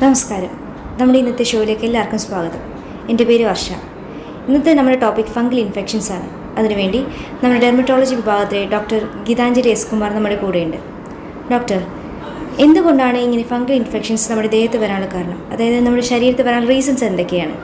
നമസ്കാരം. നമ്മുടെ ഇന്നത്തെ ഷോയിലേക്ക് എല്ലാവർക്കും സ്വാഗതം. എൻ്റെ പേര് വർഷ. ഇന്നത്തെ നമ്മുടെ ടോപ്പിക് ഫംഗൽ ഇൻഫെക്ഷൻസ് ആണ്. അതിനുവേണ്ടി നമ്മുടെ ഡെർമറ്റോളജി വിഭാഗത്തിലെ ഡോക്ടർ ഗീതാഞ്ജലി എസ് കുമാർ നമ്മുടെ കൂടെയുണ്ട്. ഡോക്ടർ, എന്തുകൊണ്ടാണ് ഇങ്ങനെ ഫംഗൽ ഇൻഫെക്ഷൻസ് നമ്മുടെ ദേഹത്ത് വരാനുള്ള കാരണം? അതായത് നമ്മുടെ ശരീരത്തിൽ വരാനുള്ള റീസൺസ് എന്തൊക്കെയാണ്?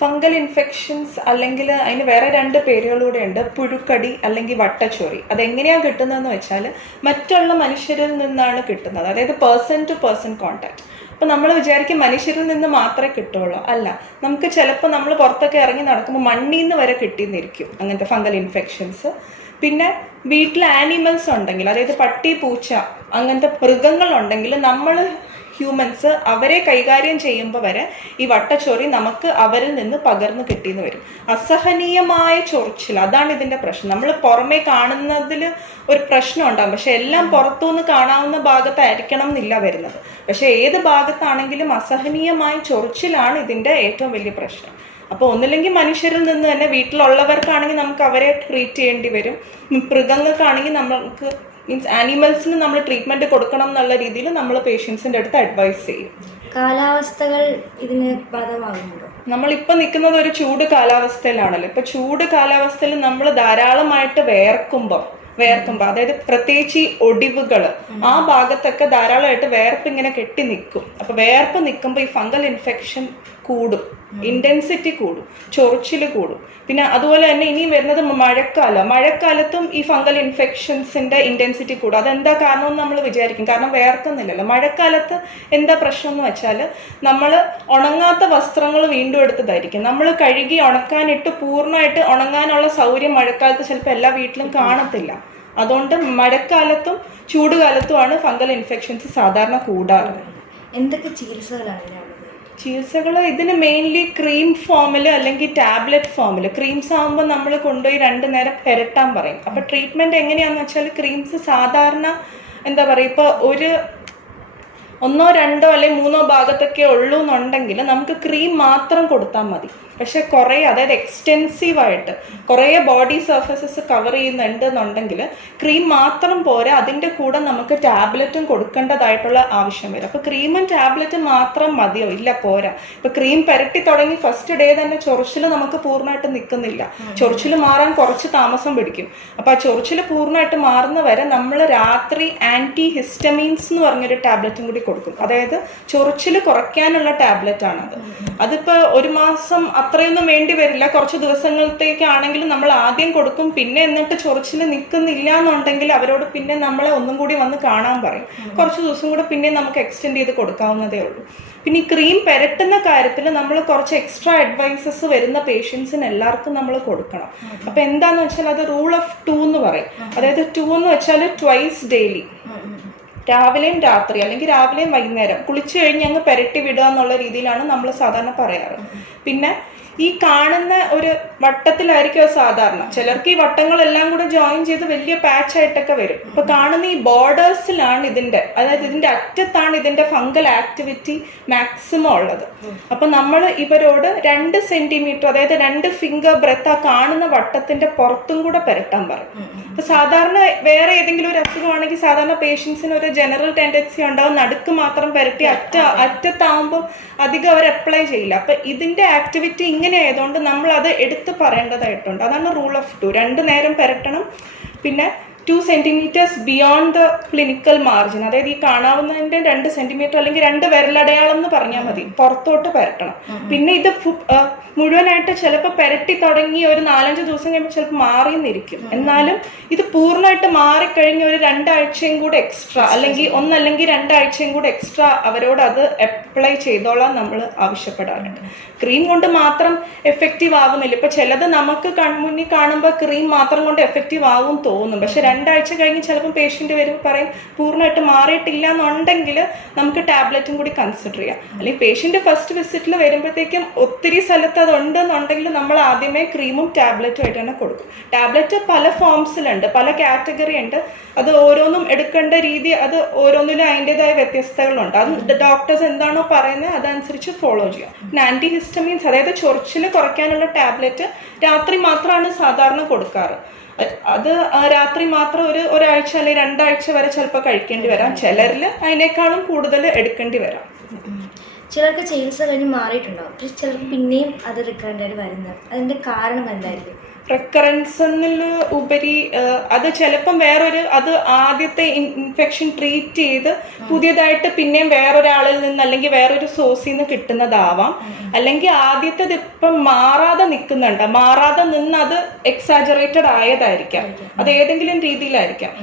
ഫംഗൽ ഇൻഫെക്ഷൻസ് അല്ലെങ്കിൽ അതിന് വേറെ രണ്ട് പേരുകളൂടെ ഉണ്ട്. പുഴുക്കടി അല്ലെങ്കിൽ വട്ടച്ചൊറി. അതെങ്ങനെയാണ് കിട്ടുന്നതെന്ന് വെച്ചാൽ മറ്റുള്ള മനുഷ്യരിൽ നിന്നാണ് കിട്ടുന്നത്. അതായത് പേഴ്സൺ ടു പേഴ്സൺ കോണ്ടാക്ട്. അപ്പോൾ നമ്മൾ വിചാരിക്കും മനുഷ്യരിൽ നിന്ന് മാത്രമേ കിട്ടുള്ളൂ. അല്ല, നമുക്ക് ചിലപ്പോൾ നമ്മൾ പുറത്തൊക്കെ ഇറങ്ങി നടക്കുമ്പോൾ മണ്ണിൽ നിന്ന് വരെ കിട്ടിയെന്നിരിക്കും അങ്ങനത്തെ ഫംഗൽ ഇൻഫെക്ഷൻസ്. പിന്നെ വീട്ടിൽ ആനിമൽസ് ഉണ്ടെങ്കിൽ, അതായത് പട്ടി, പൂച്ച, അങ്ങനത്തെ മൃഗങ്ങളുണ്ടെങ്കിൽ നമ്മൾ ഹ്യൂമൻസ് അവരെ കൈകാര്യം ചെയ്യുമ്പോൾ വരെ ഈ വട്ടച്ചൊറി നമുക്ക് അവരിൽ നിന്ന് പകർന്നു കിട്ടിയെന്ന് വരും. അസഹനീയമായ ചൊറിച്ചിൽ, അതാണ് ഇതിൻ്റെ പ്രശ്നം. നമ്മൾ പുറമേ കാണുന്നതിൽ ഒരു പ്രശ്നം ഉണ്ടാകും, പക്ഷെ എല്ലാം പുറത്തുനിന്ന് കാണാവുന്ന ഭാഗത്തായിരിക്കണം എന്നില്ല വരുന്നത്. പക്ഷെ ഏത് ഭാഗത്താണെങ്കിലും അസഹനീയമായ ചൊറിച്ചിലാണ് ഇതിൻ്റെ ഏറ്റവും വലിയ പ്രശ്നം. അപ്പോൾ ഒന്നില്ലെങ്കിൽ മനുഷ്യരിൽ നിന്ന് തന്നെ, വീട്ടിലുള്ളവർക്കാണെങ്കിൽ നമുക്ക് അവരെ ട്രീറ്റ് ചെയ്യേണ്ടി വരും. മൃഗങ്ങൾക്കാണെങ്കിൽ നമുക്ക് മീൻസ് ആനിമൽസിന് നമ്മൾ ട്രീറ്റ്മെൻറ്റ് കൊടുക്കണം എന്നുള്ള രീതിയിൽ നമ്മൾ പേഷ്യൻസിൻ്റെ അടുത്ത് അഡ്വൈസ് ചെയ്യും. കാലാവസ്ഥകൾ ഇതിന് ബാധകമാകുന്നുണ്ടോ? നമ്മളിപ്പോൾ നിൽക്കുന്നത് ഒരു ചൂട് കാലാവസ്ഥയിലാണല്ലോ. ഇപ്പോൾ ചൂട് കാലാവസ്ഥയിൽ നമ്മൾ ധാരാളമായിട്ട് വേർക്കുമ്പോൾ അതായത് പ്രത്യേകിച്ച് ഈ ഒടിവുകൾ, ആ ഭാഗത്തൊക്കെ ധാരാളമായിട്ട് വേർപ്പ് ഇങ്ങനെ കെട്ടി നിൽക്കും. അപ്പോൾ വേർപ്പ് നിൽക്കുമ്പോൾ ഈ ഫംഗൽ ഇൻഫെക്ഷൻ കൂടും, ഇൻറ്റൻസിറ്റി കൂടും, ചൊറിച്ചിൽ കൂടും. പിന്നെ അതുപോലെ തന്നെ ഇനി വരുന്നത് മഴക്കാലത്തും ഈ ഫംഗൽ ഇൻഫെക്ഷൻസിൻ്റെ ഇൻറ്റൻസിറ്റി കൂടും. അതെന്താ കാരണമെന്ന് നമ്മൾ വിചാരിക്കും, കാരണം വേർക്കുന്നില്ലല്ലോ. മഴക്കാലത്ത് എന്താ പ്രശ്നം എന്ന് വെച്ചാൽ നമ്മൾ ഉണങ്ങാത്ത വസ്ത്രങ്ങൾ വീണ്ടും എടുത്ത് ധരിക്കും. നമ്മൾ കഴുകി ഉണക്കാനിട്ട് പൂർണ്ണമായിട്ട് ഉണങ്ങാനുള്ള സൗകര്യം മഴക്കാലത്ത് ചിലപ്പോൾ എല്ലാ വീട്ടിലും കാണത്തില്ല. അതുകൊണ്ട് മഴക്കാലത്തും ചൂടുകാലത്തുമാണ് ഫംഗൽ ഇൻഫെക്ഷൻസ് സാധാരണ കൂടാറ്. എന്തൊക്കെ ചികിത്സകളാണ്? ചികിത്സകൾ ഇതിന് മെയിൻലി ക്രീം ഫോമിൽ അല്ലെങ്കിൽ ടാബ്ലറ്റ് ഫോമിൽ. ക്രീംസ് ആകുമ്പോൾ നമ്മൾ കൊണ്ടുപോയി 2 നേരം പുരട്ടാൻ പറയും. അപ്പോൾ ട്രീറ്റ്മെൻറ്റ് എങ്ങനെയാണെന്ന് വെച്ചാൽ, ക്രീംസ് സാധാരണ എന്താ പറയുക, ഇപ്പോൾ ഒരു 1, 2 അല്ലെങ്കിൽ 3 ഭാഗത്തൊക്കെ ഉള്ളൂ എന്നുണ്ടെങ്കിൽ നമുക്ക് ക്രീം മാത്രം കൊടുത്താൽ മതി. പക്ഷെ കുറേ, അതായത് എക്സ്റ്റെൻസീവായിട്ട് കുറേ ബോഡി സർഫസസ് കവർ ചെയ്യുന്നുണ്ട് എന്നുണ്ടെങ്കിൽ ക്രീം മാത്രം പോരാ, അതിൻ്റെ കൂടെ നമുക്ക് ടാബ്ലറ്റും കൊടുക്കേണ്ടതായിട്ടുള്ള ആവശ്യം വരും. അപ്പോൾ ക്രീമും ടാബ്ലറ്റും മാത്രം മതിയോ? ഇല്ല, പോരാ. ഇപ്പോൾ ക്രീം പുരട്ടി തുടങ്ങി ഫസ്റ്റ് ഡേ തന്നെ ചൊറിച്ചിൽ നമുക്ക് പൂർണ്ണമായിട്ട് നിൽക്കുന്നില്ല. ചൊറിച്ചിൽ മാറാൻ കുറച്ച് താമസം പിടിക്കും. അപ്പോൾ ആ ചൊറിച്ചിൽ പൂർണ്ണമായിട്ട് മാറുന്ന വരെ നമ്മൾ രാത്രി ആൻറ്റി ഹിസ്റ്റമീൻസ് എന്ന് പറഞ്ഞൊരു ടാബ്ലറ്റും കൂടി കൊടുക്കും. അതായത് ചൊറിച്ചിൽ കുറയ്ക്കാനുള്ള ടാബ്ലറ്റ് ആണത്. അതിപ്പോൾ 1 മാസം അത്രയൊന്നും വേണ്ടി വരില്ല, കുറച്ച് ദിവസങ്ങളത്തേക്കാണെങ്കിലും നമ്മൾ ആദ്യം കൊടുക്കും. പിന്നെ എന്നിട്ട് ചൊറിച്ചിൽ നിൽക്കുന്നില്ല എന്നുണ്ടെങ്കിൽ അവരോട് പിന്നെ നമ്മളെ ഒന്നും കൂടി വന്ന് കാണാൻ പറയും. കുറച്ച് ദിവസം കൂടെ പിന്നെ നമുക്ക് എക്സ്റ്റെൻഡ് ചെയ്ത് കൊടുക്കാവുന്നതേ ഉള്ളൂ. പിന്നെ ഈ ക്രീം പുരട്ടുന്ന കാര്യത്തിൽ നമ്മൾ കുറച്ച് എക്സ്ട്രാ അഡ്വൈസസ് വരുന്ന പേഷ്യൻസിന് എല്ലാവർക്കും നമ്മൾ കൊടുക്കണം. അപ്പോൾ എന്താന്ന് വെച്ചാൽ അത് റൂൾ ഓഫ് 2 എന്ന് പറയും. അതായത് 2 എന്ന് വെച്ചാൽ ട്വൈസ് ഡെയിലി, രാവിലെയും രാത്രി അല്ലെങ്കിൽ രാവിലെയും വൈകുന്നേരം കുളിച്ചു കഴിഞ്ഞ് അങ്ങ് പുരട്ടി വിടുക എന്നുള്ള രീതിയിലാണ് നമ്മൾ സാധാരണ പറയാറ്. പിന്നെ ഈ കാണുന്ന ഒരു വട്ടത്തിലായിരിക്കും സാധാരണ. ചിലർക്ക് ഈ വട്ടങ്ങളെല്ലാം കൂടെ ജോയിൻ ചെയ്ത് വലിയ പാച്ചായിട്ടൊക്കെ വരും. ഇപ്പൊ കാണുന്ന ഈ ബോർഡേഴ്സിലാണ് ഇതിന്റെ, അതായത് ഇതിന്റെ അറ്റത്താണ് ഇതിന്റെ ഫംഗൽ ആക്ടിവിറ്റി മാക്സിമം ഉള്ളത്. അപ്പൊ നമ്മൾ ഇവരോട് 2 സെന്റിമീറ്റർ, അതായത് 2 ഫിംഗർ ബ്രെത്ത് ആ കാണുന്ന വട്ടത്തിന്റെ പുറത്തും കൂടെ പുരട്ടാൻ പറയും. അപ്പൊ സാധാരണ വേറെ ഏതെങ്കിലും ഒരു അസുഖമാണെങ്കിൽ സാധാരണ പേഷ്യൻസിന് ഒരു ജനറൽ ടെൻഡൻസി ഉണ്ടാവും, നടുക്ക് മാത്രം പുരട്ടി അറ്റത്താവുമ്പോൾ അധികം അവർ അപ്ലൈ ചെയ്യില്ല. അപ്പൊ ഇതിന്റെ ആക്ടിവിറ്റി ഇങ്ങനെ ആയതുകൊണ്ട് നമ്മൾ അത് എടുത്ത് പറയേണ്ടതായിട്ടുണ്ട്. അതാണ് റൂൾ ഓഫ് 2. 2 നേരം പുരട്ടണം. പിന്നെ 2 centimetres beyond the clinical margin, അതായത് ഈ കാണാവുന്നതിന്റെ 2 സെന്റിമീറ്റർ അല്ലെങ്കിൽ 2 വിരലടയാളം എന്ന് പറഞ്ഞാൽ മതി, പുറത്തോട്ട് പുരട്ടണം. പിന്നെ ഇത് മുഴുവനായിട്ട് ചിലപ്പോൾ പുരട്ടി തുടങ്ങി ഒരു 4-5 ദിവസം കഴിയുമ്പോൾ ചിലപ്പോൾ മാറിയെന്നിരിക്കും. എന്നാലും ഇത് പൂർണ്ണമായിട്ട് മാറിക്കഴിഞ്ഞ് ഒരു 2 ആഴ്ചയും കൂടെ എക്സ്ട്രാ, അല്ലെങ്കിൽ 1 അല്ലെങ്കിൽ 2 ആഴ്ചയും കൂടെ എക്സ്ട്രാ അവരോട് അത് അപ്ലൈ ചെയ്തോളാൻ നമ്മൾ ആവശ്യപ്പെടാറുണ്ട്. ക്രീം കൊണ്ട് മാത്രം എഫക്റ്റീവ് ആവുന്നില്ല. ഇപ്പൊ ചിലത് നമുക്ക് കൺമുന്നിൽ കാണുമ്പോൾ ക്രീം മാത്രം കൊണ്ട് എഫക്റ്റീവ് ആവും തോന്നും. പക്ഷെ 2 ആഴ്ച കഴിഞ്ഞ് ചിലപ്പോൾ പേഷ്യന്റ് വരുമ്പോൾ പറയും പൂർണ്ണമായിട്ട് മാറിയിട്ടില്ല എന്നുണ്ടെങ്കിൽ നമുക്ക് ടാബ്ലറ്റും കൂടി കൺസിഡർ ചെയ്യാം. അല്ലെങ്കിൽ പേഷ്യന്റ് ഫസ്റ്റ് വിസിറ്റിൽ വരുമ്പോഴത്തേക്കും ഒത്തിരി സ്ഥലത്ത് അതുണ്ടെന്നുണ്ടെങ്കിൽ നമ്മൾ ആദ്യമേ ക്രീമും ടാബ്ലറ്റും ആയിട്ട് തന്നെ കൊടുക്കും. ടാബ്ലറ്റ് പല ഫോംസിലുണ്ട്, പല കാറ്റഗറി ഉണ്ട്. അത് ഓരോന്നും എടുക്കേണ്ട രീതി, അത് ഓരോന്നിലും അതിൻ്റെതായ വ്യത്യസ്തകളുണ്ട്. അത് ഡോക്ടേഴ്സ് എന്താണോ പറയുന്നത് അതനുസരിച്ച് ഫോളോ ചെയ്യാം. പിന്നെ ആൻറ്റി ഹിസ്റ്റമീൻസ്, അതായത് ചൊറിച്ചിൽ കുറയ്ക്കാനുള്ള ടാബ്ലറ്റ് രാത്രി മാത്രമാണ് സാധാരണ കൊടുക്കാറ്. അത് രാത്രി മാത്രം ഒരാഴ്ച അല്ലെങ്കിൽ 2 ആഴ്ച വരെ ചിലപ്പോൾ കഴിക്കേണ്ടി വരാം. ചിലരിൽ അതിനേക്കാളും കൂടുതൽ എടുക്കേണ്ടി വരാം. ചിലർക്ക് ചികിത്സ കഴിഞ്ഞ് മാറിയിട്ടുണ്ടാവും, പക്ഷെ ചിലർക്ക് പിന്നെയും അത് റിക്കറൻ്റ് ആയിട്ട് വരുന്നത്. അതിൻ്റെ കാരണം എന്തായിരിക്കും? റിക്കറൻസ് എന്നില് ഉപരി അത് ചിലപ്പം അത് ആദ്യത്തെ ഇൻഫെക്ഷൻ ട്രീറ്റ് ചെയ്ത് പുതിയതായിട്ട് പിന്നെയും വേറൊരാളിൽ നിന്ന് അല്ലെങ്കിൽ വേറൊരു സോഴ്സിൽ നിന്ന് കിട്ടുന്നതാവാം. അല്ലെങ്കിൽ ആദ്യത്തേത് ഇപ്പം മാറാതെ നിന്ന് അത് എക്സാജറേറ്റഡ് ആയതായിരിക്കാം. അത് ഏതെങ്കിലും രീതിയിലായിരിക്കാം.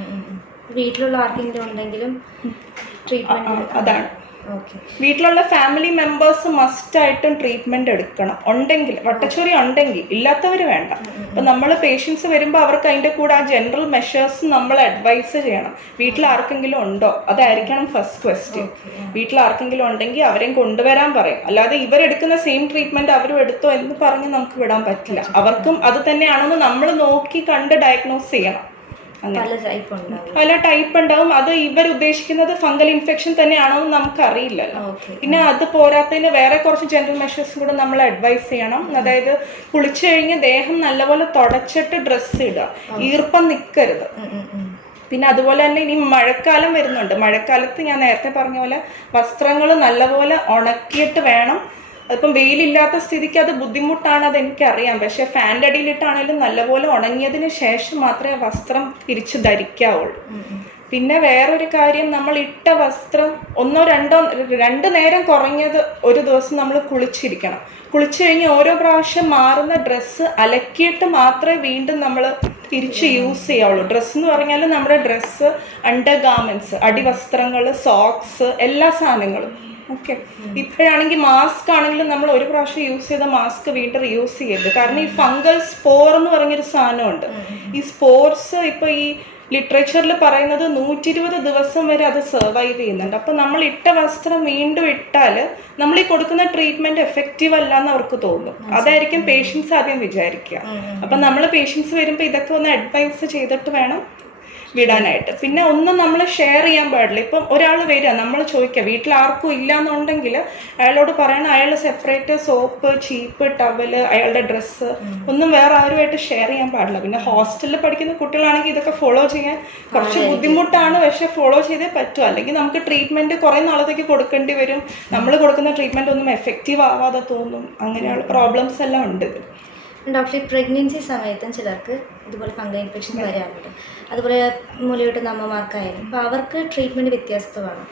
വീട്ടിലുള്ള ആർക്കെങ്കിലും ഉണ്ടെങ്കിലും ട്രീറ്റ്മെന്റ് അതാണ്. വീട്ടിലുള്ള ഫാമിലി മെമ്പേഴ്സ് മസ്റ്റ് ആയിട്ടും ട്രീറ്റ്മെന്റ് എടുക്കണം. ഉണ്ടെങ്കിൽ വട്ടച്ചൊറി ഉണ്ടെങ്കിൽ, ഇല്ലാത്തവർ വേണ്ട. അപ്പൊ നമ്മൾ പേഷ്യൻസ് വരുമ്പോൾ അവർക്ക് അതിന്റെ കൂടെ ആ ജനറൽ മെഷേഴ്സ് നമ്മൾ അഡ്വൈസ് ചെയ്യണം. വീട്ടിൽ ആർക്കെങ്കിലും ഉണ്ടോ, അതായിരിക്കണം ഫസ്റ്റ് ക്വസ്റ്റ്യൻ. വീട്ടിൽ ആർക്കെങ്കിലും ഉണ്ടെങ്കിൽ അവരെയും കൊണ്ടുവരാൻ പറയും. അല്ലാതെ ഇവരെടുക്കുന്ന സെയിം ട്രീറ്റ്മെന്റ് അവരും എടുത്തോ എന്ന് പറഞ്ഞ് നമുക്ക് വിടാൻ പറ്റില്ല. അവർക്കും അത് തന്നെയാണെന്ന് നമ്മൾ നോക്കി കണ്ട് ഡയഗ്നോസ് ചെയ്യണം. പല ടൈപ്പ് ഉണ്ടാവും. അത് ഇവർ ഉദ്ദേശിക്കുന്നത് ഫംഗൽ ഇൻഫെക്ഷൻ തന്നെയാണോ എന്ന് നമുക്ക് അറിയില്ലല്ലോ. പിന്നെ അത് പോരാത്തതിന് വേറെ കുറച്ച് ജനറൽ മെഷേഴ്സും കൂടെ നമ്മൾ അഡ്വൈസ് ചെയ്യണം. അതായത് കുളിച്ചു കഴിഞ്ഞ് ദേഹം നല്ലപോലെ തുടച്ചിട്ട് ഡ്രസ്സ് ഇടുക, ഈർപ്പം നിൽക്കരുത്. പിന്നെ അതുപോലെ തന്നെ ഇനി മഴക്കാലം വരുന്നുണ്ട്. മഴക്കാലത്ത് ഞാൻ നേരത്തെ പറഞ്ഞ പോലെ വസ്ത്രങ്ങൾ നല്ലപോലെ ഉണക്കിയിട്ട് വേണം. അതിപ്പം വെയിലില്ലാത്ത സ്ഥിതിക്ക് അത് ബുദ്ധിമുട്ടാണ്, അത് എനിക്കറിയാം. പക്ഷെ ഫാൻ്റെ അടിയിലിട്ടാണെങ്കിലും നല്ലപോലെ ഉണങ്ങിയതിന് ശേഷം മാത്രമേ വസ്ത്രം തിരിച്ച് ധരിക്കാവുള്ളൂ. പിന്നെ വേറൊരു കാര്യം, നമ്മൾ ഇട്ട വസ്ത്രം 1-2 നേരം കുറഞ്ഞത് ഒരു ദിവസം നമ്മൾ കുളിച്ചിരിക്കണം. കുളിച്ചു കഴിഞ്ഞ് ഓരോ പ്രാവശ്യം മാറുന്ന ഡ്രസ്സ് അലക്കിയിട്ട് മാത്രമേ വീണ്ടും നമ്മൾ തിരിച്ച് യൂസ് ചെയ്യാവുള്ളൂ. ഡ്രസ്സ് എന്ന് പറഞ്ഞാൽ നമ്മുടെ ഡ്രസ്സ്, അണ്ടർ ഗാർമെന്റ്സ്, അടിവസ്ത്രങ്ങൾ, സോക്സ്, എല്ലാ സാധനങ്ങളും. ഓക്കെ. ഇപ്പോഴാണെങ്കിൽ മാസ്ക് ആണെങ്കിലും നമ്മൾ ഒരു പ്രാവശ്യം യൂസ് ചെയ്ത മാസ്ക് വീണ്ടും റീയൂസ് ചെയ്യരുത്. കാരണം ഈ ഫംഗൽ സ്പോർ എന്ന് പറഞ്ഞൊരു സാധനമുണ്ട്. ഈ സ്പോർസ് ഇപ്പൊ ഈ ലിറ്ററേച്ചറിൽ പറയുന്നത് 120 ദിവസം വരെ അത് സർവൈവ് ചെയ്യുന്നുണ്ട്. അപ്പൊ നമ്മൾ ഇട്ട വസ്ത്രം വീണ്ടും ഇട്ടാൽ നമ്മൾ ഈ കൊടുക്കുന്ന ട്രീറ്റ്മെന്റ് എഫക്റ്റീവ് അല്ല എന്ന് അവർക്ക് തോന്നും. അതായിരിക്കും പേഷ്യൻസ് ആദ്യം വിചാരിക്കുക. അപ്പൊ നമ്മൾ പേഷ്യൻസ് വരുമ്പോൾ ഇതൊക്കെ ഒന്ന് അഡ്വൈസ് ചെയ്തിട്ട് വേണം വിടാനായിട്ട്. പിന്നെ ഒന്നും നമ്മൾ ഷെയർ ചെയ്യാൻ പാടില്ല. ഇപ്പം ഒരാൾ വരിക, നമ്മൾ ചോദിക്കുക വീട്ടിൽ ആർക്കും ഇല്ല എന്നുണ്ടെങ്കിൽ അയാളോട് പറയണം അയാൾ സെപ്പറേറ്റ് സോപ്പ്, ചീപ്പ്, ടവല്, അയാളുടെ ഡ്രസ്സ് ഒന്നും വേറെ ആരുമായിട്ട് ഷെയർ ചെയ്യാൻ പാടില്ല. പിന്നെ ഹോസ്റ്റലിൽ പഠിക്കുന്ന കുട്ടികളാണെങ്കിൽ ഇതൊക്കെ ഫോളോ ചെയ്യാൻ കുറച്ച് ബുദ്ധിമുട്ടാണ്, പക്ഷെ ഫോളോ ചെയ്തേ പറ്റും. അല്ലെങ്കിൽ നമുക്ക് ട്രീറ്റ്മെന്റ് കുറെ നാളത്തേക്ക് കൊടുക്കേണ്ടി വരും. നമ്മൾ കൊടുക്കുന്ന ട്രീറ്റ്മെന്റ് ഒന്നും എഫക്റ്റീവ് ആവാതെ തോന്നും. അങ്ങനെയുള്ള പ്രോബ്ലംസ് എല്ലാം ഉണ്ട്. ഡോക്ടർ, പ്രഗ്നൻസി സമയത്തും ചിലർക്ക് ഇതുപോലെ ഫംഗൽ ഇൻഫെക്ഷൻ വരാറുണ്ട്. അതുപോലെ മുലയൂട്ടുന്ന അമ്മമാർക്കായാലും. അപ്പോൾ അവർക്ക് ട്രീറ്റ്മെൻറ്റ് വ്യത്യാസമാണ്.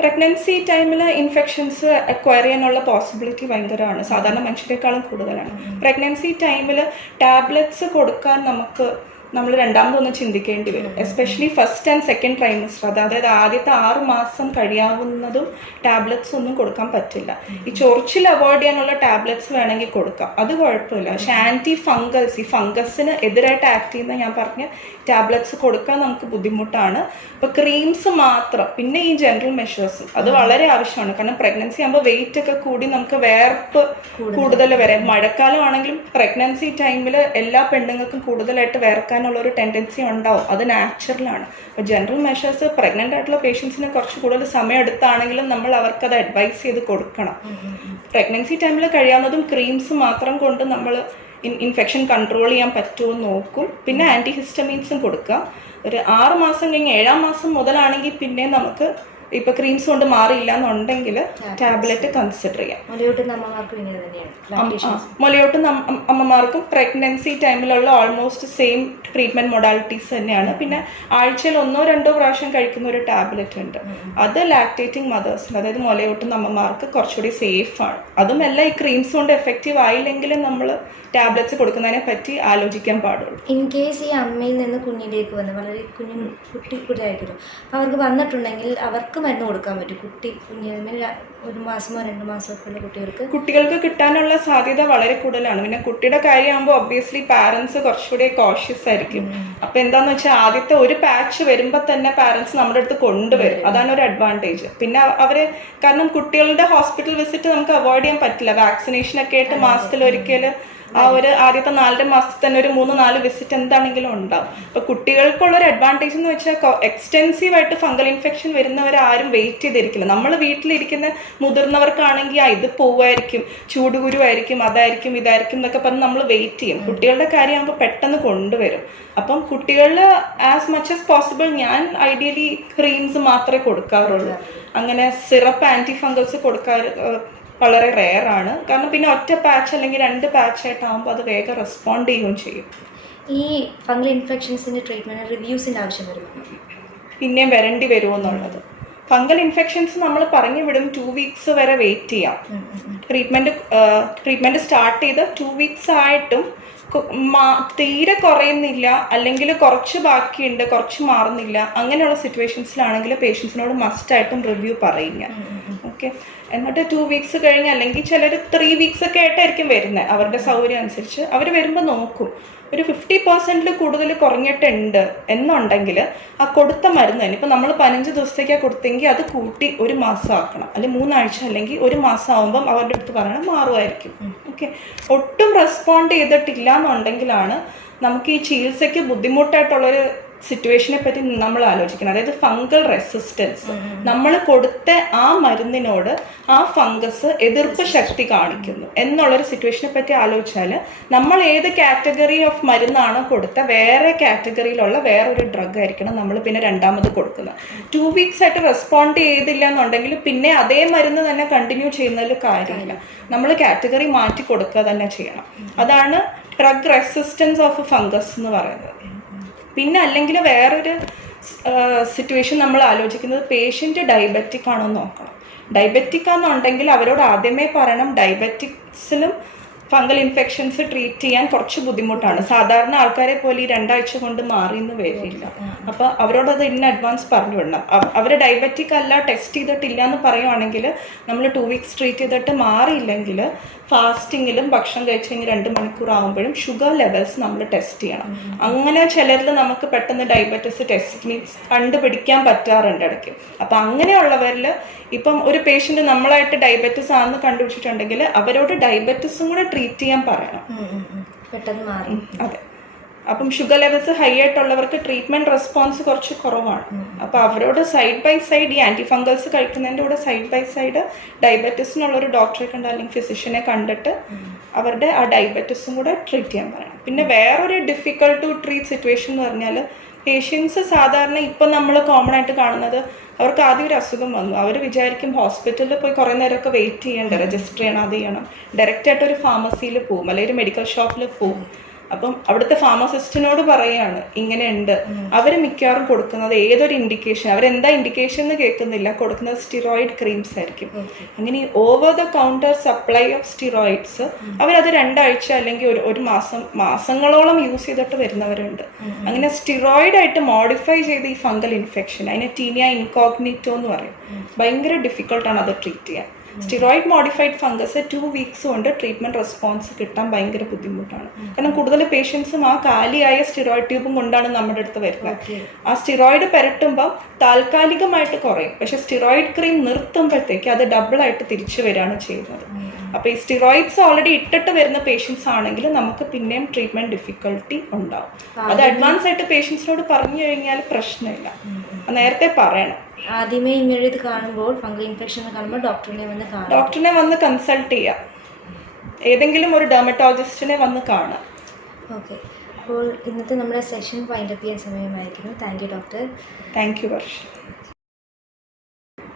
പ്രഗ്നൻസി ടൈമിൽ ഇൻഫെക്ഷൻസ് അക്വയർ ചെയ്യാനുള്ള പോസിബിലിറ്റി ഭയങ്കരമാണ്. സാധാരണ മനുഷ്യരെക്കാളും കൂടുതലാണ്. പ്രഗ്നൻസി ടൈമിൽ ടാബ്ലറ്റ്സ് കൊടുക്കാൻ നമ്മൾ രണ്ടാമതൊന്ന് ചിന്തിക്കേണ്ടി വരും. Especially first and second trimester, അതായത് ആദ്യത്തെ 6 മാസം കഴിയാവുന്നതും ടാബ്ലറ്റ്സ് ഒന്നും കൊടുക്കാൻ പറ്റില്ല. ഈ ചൊറിച്ചിൽ അവോയ്ഡ് ചെയ്യാനുള്ള ടാബ്ലറ്റ്സ് വേണമെങ്കിൽ കൊടുക്കാം, അത് കുഴപ്പമില്ല. പക്ഷെ ആൻറ്റി ഫംഗൽസ്, ഈ ഫംഗസിന് എതിരായിട്ട് ആക്ട് ചെയ്യുന്ന ഞാൻ പറഞ്ഞ ടാബ്ലറ്റ്സ് കൊടുക്കാൻ നമുക്ക് ബുദ്ധിമുട്ടാണ്. അപ്പോൾ ക്രീംസ് മാത്രം. പിന്നെ ഈ ജനറൽ മെഷേഴ്സ് അത് വളരെ ആവശ്യമാണ്. കാരണം പ്രഗ്നൻസി ആകുമ്പോൾ വെയിറ്റ് ഒക്കെ കൂടി നമുക്ക് വേർപ്പ് കൂടുതൽ വരാം. മഴക്കാലം ആണെങ്കിലും പ്രഗ്നൻസി ടൈമിൽ എല്ലാ പെണ്ണുങ്ങൾക്കും കൂടുതലായിട്ട് വേർക്കാൻ ഒരു ടെൻഡൻസി ഉണ്ടാവും. അത് നാച്ചുറലാണ്. അപ്പോൾ ജനറൽ മെഷേഴ്സ് പ്രഗ്നൻ്റ് ആയിട്ടുള്ള പേഷ്യൻസിന് കുറച്ച് കൂടുതൽ സമയം എടുത്താണെങ്കിലും നമ്മൾ അവർക്കത് അഡ്വൈസ് ചെയ്ത് കൊടുക്കണം. പ്രഗ്നൻസി ടൈമിൽ കഴിയാവുന്നതും ക്രീംസ് മാത്രം കൊണ്ട് നമ്മൾ ഇൻഫെക്ഷൻ കൺട്രോൾ ചെയ്യാൻ പറ്റുമോ നോക്കും. പിന്നെ ആൻറ്റിഹിസ്റ്റമീൻസും കൊടുക്കുക. ഒരു 6 മാസം കഴിഞ്ഞ് 7-ാം മാസം മുതലാണെങ്കിൽ പിന്നെ നമുക്ക് ഇപ്പോൾ ക്രീംസ് കൊണ്ട് മാറിയില്ല എന്നുണ്ടെങ്കിൽ ടാബ്ലറ്റ് കൺസിഡർ ചെയ്യാം. മുലയൂട്ടുന്ന അമ്മമാർക്കും പ്രഗ്നൻസി ടൈമിലുള്ള ഓൾമോസ്റ്റ് സെയിം ട്രീറ്റ്മെൻറ്റ് മൊഡാലിറ്റീസ് തന്നെയാണ്. പിന്നെ ആഴ്ചയിൽ 1-2 പ്രാവശ്യം കഴിക്കുന്ന ഒരു ടാബ്ലറ്റ് ഉണ്ട്. അത് ലാക്ടേറ്റിംഗ് മദേഴ്സിന്, അതായത് മുലയൂട്ടുന്ന അമ്മമാർക്ക് കുറച്ചുകൂടി സേഫാണ്. അതും എല്ലാം ഈ ക്രീംസ് കൊണ്ട് എഫക്റ്റീവ് ആയില്ലെങ്കിലും നമ്മൾ ടാബ്ലറ്റ്സ് കൊടുക്കുന്നതിനെ പറ്റി ആലോചിക്കാൻ പാടുള്ളൂ. ഇൻ കേസ് ഈ അമ്മയിൽ നിന്ന് കുഞ്ഞിലേക്ക് വന്ന് വളരെ കുട്ടിയായിരിക്കും, അപ്പോൾ അവർക്ക് വന്നിട്ടുണ്ടെങ്കിൽ അവർക്ക് മരുന്ന് കൊടുക്കാൻ പറ്റും. കുഞ്ഞിന് 1 മാസമോ 2 മാസമോ ഒക്കെ ഉള്ള കുട്ടികൾക്ക് കിട്ടാനുള്ള സാധ്യത വളരെ കൂടുതലാണ്. പിന്നെ കുട്ടിയുടെ കാര്യമാകുമ്പോൾ ഒബ്വിയസ്ലി പാരൻസ് കുറച്ചുകൂടി കോഷ്യസ് ആയിരിക്കും. അപ്പോൾ എന്താണെന്ന് വെച്ചാൽ ആദ്യത്തെ ഒരു പാച്ച് വരുമ്പോൾ തന്നെ പാരൻസ് നമ്മുടെ അടുത്ത് കൊണ്ടുവരും. അതാണ് ഒരു അഡ്വാൻറ്റേജ്. പിന്നെ കാരണം കുട്ടികളുടെ ഹോസ്പിറ്റൽ വിസിറ്റ് നമുക്ക് അവോയ്ഡ് ചെയ്യാൻ പറ്റില്ല. വാക്സിനേഷനൊക്കെ ആയിട്ട് മാസത്തിലൊരിക്കൽ ആ ഒരു ആദ്യത്തെ 4 മാസത്തിൽ തന്നെ ഒരു 3-4 വിസിറ്റ് എന്താണെങ്കിലും ഉണ്ടാവും. അപ്പോൾ കുട്ടികൾക്കുള്ളൊരു അഡ്വാൻറ്റേജ് എന്ന് വെച്ചാൽ എക്സ്റ്റെൻസീവായിട്ട് ഫംഗൽ ഇൻഫെക്ഷൻ വരുന്നവരാരും വെയിറ്റ് ചെയ്തിരിക്കില്ല. നമ്മൾ വീട്ടിലിരിക്കുന്ന മുതിർന്നവർക്കാണെങ്കിൽ ഇത് പോവായിരിക്കും, ചൂടുകുരുവായിരിക്കും, അതായിരിക്കും ഇതായിരിക്കും എന്നൊക്കെ പറഞ്ഞ് നമ്മൾ വെയിറ്റ് ചെയ്യും. കുട്ടികളുടെ കാര്യമാകുമ്പോൾ പെട്ടെന്ന് കൊണ്ടുവരും. അപ്പം കുട്ടികളിൽ ആസ് മച്ച് ആസ് പോസിബിൾ ഞാൻ ഐഡിയലി ക്രീംസ് മാത്രമേ കൊടുക്കാറുള്ളൂ. അങ്ങനെ സിറപ്പ് ആൻറ്റി ഫംഗൽസ് കൊടുക്കാറ് വളരെ റെയർ ആണ്. കാരണം പിന്നെ ഒറ്റ പാച്ച് അല്ലെങ്കിൽ 2 പാച്ചായിട്ടാകുമ്പോൾ അത് വേഗം റെസ്പോണ്ട് ചെയ്യുകയും ചെയ്യും. ഈ ഫംഗൽ ഇൻഫെക്ഷൻസിൻ്റെ ട്രീറ്റ്മെൻറ്റ് റിവ്യൂസിൻ്റെ ആവശ്യം വരുമോ? പിന്നെയും വരേണ്ടി വരുമോ എന്നുള്ളത്. ഫംഗൽ ഇൻഫെക്ഷൻസ് നമ്മൾ പറഞ്ഞു വിടും 2 വീക്സ് വരെ വെയിറ്റ് ചെയ്യാം. ട്രീറ്റ്മെൻറ്റ് സ്റ്റാർട്ട് ചെയ്ത് 2 വീക്സ് ആയിട്ടും തീരെ കുറയുന്നില്ല, അല്ലെങ്കിൽ കുറച്ച് ബാക്കിയുണ്ട്, കുറച്ച് മാറുന്നില്ല, അങ്ങനെയുള്ള സിറ്റുവേഷൻസിലാണെങ്കിൽ പേഷ്യൻസിനോട് മസ്റ്റായിട്ടും റിവ്യൂ പറയുക. ഓക്കെ, എന്നിട്ട് 2 വീക്സ് കഴിഞ്ഞ്, അല്ലെങ്കിൽ ചിലർ 3 വീക്സ് ഒക്കെ ആയിട്ടായിരിക്കും വരുന്നത്. അവരുടെ സൗകര്യം അനുസരിച്ച് അവർ വരുമ്പോൾ നോക്കും. ഒരു 50% കൂടുതൽ കുറഞ്ഞിട്ടുണ്ട് എന്നുണ്ടെങ്കിൽ ആ കൊടുത്ത മരുന്ന് തന്നെ, ഇപ്പോൾ നമ്മൾ 15 ദിവസത്തേക്കാണ് കൊടുത്തെങ്കിൽ അത് കൂട്ടി 1 മാസം ആക്കണം, അല്ലെങ്കിൽ 3 ആഴ്ച അല്ലെങ്കിൽ 1 മാസം ആകുമ്പം അവരുടെ അടുത്ത് പറയണം മാറുമായിരിക്കും. ഓക്കെ, ഒട്ടും റെസ്പോണ്ട് ചെയ്തിട്ടില്ല എന്നുണ്ടെങ്കിലാണ് നമുക്ക് ഈ ചികിത്സയ്ക്ക് ബുദ്ധിമുട്ടായിട്ടുള്ളൊരു സിറ്റുവേഷനെ പറ്റി നമ്മൾ ആലോചിക്കണം. അതായത് ഫംഗൽ റെസിസ്റ്റൻസ്, നമ്മൾ കൊടുത്ത ആ മരുന്നിനോട് ആ ഫംഗസ് എതിർപ്പ് ശക്തി കാണിക്കുന്നു എന്നുള്ളൊരു സിറ്റുവേഷനെ പറ്റി ആലോചിച്ചാൽ നമ്മൾ ഏത് കാറ്റഗറി ഓഫ് മരുന്നാണോ കൊടുത്ത വേറെ കാറ്റഗറിയിലുള്ള വേറൊരു ഡ്രഗ് ആയിരിക്കണം നമ്മൾ പിന്നെ രണ്ടാമത് കൊടുക്കുന്നത്. 2 വീക്സ് ആയിട്ട് റെസ്പോണ്ട് ചെയ്തില്ല എന്നുണ്ടെങ്കിൽ പിന്നെ അതേ മരുന്ന് തന്നെ കണ്ടിന്യൂ ചെയ്യുന്നതിൽ കാര്യമില്ല. നമ്മൾ കാറ്റഗറി മാറ്റി കൊടുക്കുക തന്നെ ചെയ്യണം. അതാണ് ഡ്രഗ് റെസിസ്റ്റൻസ് ഓഫ് ഫംഗസ് എന്ന് പറയുന്നത്. പിന്നെ അല്ലെങ്കിൽ വേറൊരു സിറ്റുവേഷൻ നമ്മൾ ആലോചിക്കുന്നത് പേഷ്യൻ്റ് ഡയബറ്റിക് ആണോ എന്ന് നോക്കണം. ഡയബറ്റിക് ആണെന്നുണ്ടെങ്കിൽ അവരോട് ആദ്യമേ പറയണം ഡയബറ്റിക്സിലും ഫംഗൽ ഇൻഫെക്ഷൻസ് ട്രീറ്റ് ചെയ്യാൻ കുറച്ച് ബുദ്ധിമുട്ടാണ്. സാധാരണ ആൾക്കാരെ പോലെ ഈ 2 ആഴ്ച കൊണ്ട് മാറിയെന്ന് വരില്ല. അപ്പോൾ അവരോടത് ഇൻ അഡ്വാൻസ് പറഞ്ഞു വിടണം. അവർ ഡയബറ്റിക് അല്ല, ടെസ്റ്റ് ചെയ്തിട്ടില്ല എന്ന് പറയുവാണെങ്കിൽ നമ്മൾ 2 വീക്സ് ട്രീറ്റ് ചെയ്തിട്ട് മാറിയില്ലെങ്കിൽ ഫാസ്റ്റിങ്ങിലും ഭക്ഷണം കഴിച്ച് കഴിഞ്ഞ് 2 മണിക്കൂർ ആകുമ്പോഴും ഷുഗർ ലെവൽസ് നമ്മൾ ടെസ്റ്റ് ചെയ്യണം. അങ്ങനെ ചിലരിൽ നമുക്ക് പെട്ടെന്ന് ഡയബറ്റിസ് ടെക്നിക്സ് കണ്ടുപിടിക്കാൻ പറ്റാറുണ്ട് ഇടയ്ക്ക്. അപ്പം അങ്ങനെയുള്ളവരിൽ ഇപ്പം ഒരു പേഷ്യൻ്റ് നമ്മളായിട്ട് ഡയബറ്റിസ് ആണെന്ന് കണ്ടുപിടിച്ചിട്ടുണ്ടെങ്കിൽ അവരോട് ഡയബറ്റിസും കൂടെ ട്രീറ്റ് ചെയ്യാൻ പറയണം, പെട്ടെന്ന് മാറും. അതെ. അപ്പം ഷുഗർ ലെവൽസ് ഹൈ ആയിട്ടുള്ളവർക്ക് ട്രീറ്റ്മെൻറ്റ് റെസ്പോൺസ് കുറച്ച് കുറവാണ്. അപ്പോൾ അവരോട് സൈഡ് ബൈ സൈഡ് ഈ ആൻറ്റി ഫംഗൽസ് കഴിക്കുന്നതിൻ്റെ കൂടെ സൈഡ് ബൈ സൈഡ് ഡയബറ്റിസിനുള്ളൊരു ഡോക്ടറെ കണ്ട് അല്ലെങ്കിൽ ഫിസിഷ്യനെ കണ്ടിട്ട് അവരുടെ ആ ഡയബറ്റിസും കൂടെ ട്രീറ്റ് ചെയ്യാൻ പറയണം. പിന്നെ വേറൊരു ഡിഫിക്കൽട്ട് ടു ട്രീറ്റ് സിറ്റുവേഷൻ എന്ന് പറഞ്ഞാൽ പേഷ്യൻസ് സാധാരണ ഇപ്പം നമ്മൾ കോമൺ ആയിട്ട് കാണുന്നത് അവർക്ക് ആദ്യം ഒരു അസുഖം വന്നു, അവർ വിചാരിക്കും ഹോസ്പിറ്റലിൽ പോയി കുറേ നേരമൊക്കെ വെയിറ്റ് ചെയ്യണ്ട, രജിസ്റ്റർ ചെയ്യണം, അത് ചെയ്യണം. ഡയറക്റ്റായിട്ട് ഒരു ഫാർമസിയിൽ പോവും അല്ലെങ്കിൽ ഒരു മെഡിക്കൽ ഷോപ്പിൽ പോവും. അപ്പം അവിടുത്തെ ഫാർമസിസ്റ്റിനോട് പറയുകയാണ് ഇങ്ങനെയുണ്ട്. അവർ മിക്കവാറും കൊടുക്കുന്നത് ഏതൊരു ഇൻഡിക്കേഷൻ, അവരെന്താ ഇൻഡിക്കേഷൻ എന്ന് കേൾക്കുന്നില്ല, കൊടുക്കുന്നത് സ്റ്റിറോയിഡ് ക്രീംസ് ആയിരിക്കും. അങ്ങനെ ഈ over the counter supply of steroids അവരത് 2 ആഴ്ച അല്ലെങ്കിൽ ഒരു മാസങ്ങളോളം യൂസ് ചെയ്തിട്ട് വരുന്നവരുണ്ട്. അങ്ങനെ സ്റ്റിറോയിഡ് ആയിട്ട് മോഡിഫൈ ചെയ്ത് ഈ ഫംഗൽ ഇൻഫെക്ഷൻ, അതിനെ ടീനിയ ഇൻകോഗ്നിറ്റോ എന്ന് പറയും. ഭയങ്കര ഡിഫിക്കൽട്ടാണ് അത് ട്രീറ്റ് ചെയ്യാൻ. സ്റ്റിറോയിഡ് മോഡിഫൈഡ് ഫംഗസ് 2 വീക്സ് കൊണ്ട് ട്രീറ്റ്മെൻറ്റ് റെസ്പോൺസ് കിട്ടാൻ ഭയങ്കര ബുദ്ധിമുട്ടാണ്. കാരണം കൂടുതൽ പേഷ്യൻസും ആ കാലിയായ സ്റ്റിറോയിഡ് ട്യൂബും കൊണ്ടാണ് നമ്മുടെ അടുത്ത് വരുന്നത്. ആ സ്റ്റിറോയിഡ് പുരട്ടുമ്പോൾ താൽക്കാലികമായിട്ട് കുറയും, പക്ഷെ സ്റ്റിറോയിഡ് ക്രീം നിർത്തുമ്പോഴത്തേക്ക് അത് ഡബിളായിട്ട് തിരിച്ചു വരികയാണ് ചെയ്യുന്നത്. അപ്പോൾ ഈ സ്റ്റിറോയിഡ്സ് ഓൾറെഡി ഇട്ടിട്ട് വരുന്ന പേഷ്യൻസ് ആണെങ്കിൽ നമുക്ക് പിന്നെയും ട്രീറ്റ്മെൻറ്റ് ഡിഫിക്കൽട്ടി ഉണ്ടാവും. അത് അഡ്വാൻസ് ആയിട്ട് പേഷ്യൻസിനോട് പറഞ്ഞു കഴിഞ്ഞാൽ പ്രശ്നമില്ല, നേരത്തെ പറയണം. ആദ്യമേ ഇങ്ങനെ ഇത് കാണുമ്പോൾ ഫംഗൽ ഇൻഫെക്ഷൻ കാണുമ്പോൾ ഡോക്ടറിനെ വന്ന് കൺസൾട്ട് ചെയ്യാം. ഏതെങ്കിലും ഒരു ഡെർമറ്റോളജിസ്റ്റിനെ വന്ന് കാണാം. ഓക്കെ, അപ്പോൾ ഇന്നത്തെ നമ്മുടെ സെഷൻ വൈൻഡപ്പ് ചെയ്യാൻ സമയമായിരിക്കുന്നു. Thank you doctor. Thank you Varsha.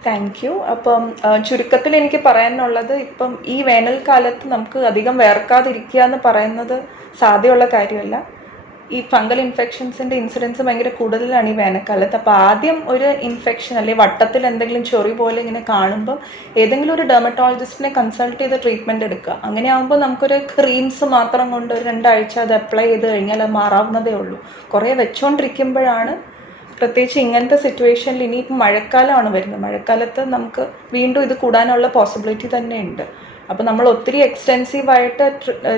Thank you. അപ്പം ചുരുക്കത്തിൽ എനിക്ക് പറയാനുള്ളത്, ഇപ്പം ഈ വേനൽക്കാലത്ത് നമുക്ക് അധികം വേർക്കാതിരിക്കുക എന്ന് പറയുന്നത് സാധ്യമുള്ള കാര്യമല്ല. ഈ ഫംഗൽ ഇൻഫെക്ഷൻസിൻ്റെ ഇൻസിഡൻസ് ഭയങ്കര കൂടുതലാണ് ഈ വേനൽക്കാലത്ത്. അപ്പോൾ ആദ്യം ഒരു ഇൻഫെക്ഷൻ അല്ലെങ്കിൽ വട്ടത്തിൽ എന്തെങ്കിലും ചൊറി പോലെ ഇങ്ങനെ കാണുമ്പോൾ ഏതെങ്കിലും ഒരു ഡെർമറ്റോളജിസ്റ്റിനെ കൺസൾട്ട് ചെയ്ത് ട്രീറ്റ്മെൻറ്റ് എടുക്കുക. അങ്ങനെ ആകുമ്പോൾ നമുക്കൊരു ക്രീംസ് മാത്രം കൊണ്ട് ഒരു 2 ആഴ്ച അത് അപ്ലൈ ചെയ്ത് കഴിഞ്ഞാൽ അത് മാറാവുന്നതേ ഉള്ളൂ. കുറേ വെച്ചുകൊണ്ടിരിക്കുമ്പോഴാണ്, പ്രത്യേകിച്ച് ഇങ്ങനത്തെ സിറ്റുവേഷനിൽ ഇനിയിപ്പോൾ മഴക്കാലമാണ് വരുന്നത്, മഴക്കാലത്ത് നമുക്ക് വീണ്ടും ഇത് കൂടാനുള്ള പോസിബിലിറ്റി തന്നെ ഉണ്ട്. അപ്പോൾ നമ്മൾ ഒത്തിരി എക്സ്റ്റെൻസീവായിട്ട്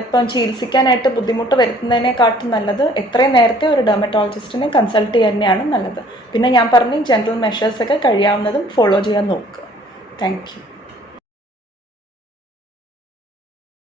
ഇപ്പം ചികിത്സിക്കാനായിട്ട് ബുദ്ധിമുട്ട് വരുത്തുന്നതിനെക്കാട്ടും നല്ലത് എത്രയും നേരത്തെ ഒരു ഡെർമറ്റോളജിസ്റ്റിനെ കൺസൾട്ട് ചെയ്യുക തന്നെയാണ് നല്ലത്. പിന്നെ ഞാൻ പറഞ്ഞ ജനറൽ മെഷേഴ്സൊക്കെ കഴിയാവുന്നതും ഫോളോ ചെയ്യാൻ നോക്കുക. Thank you.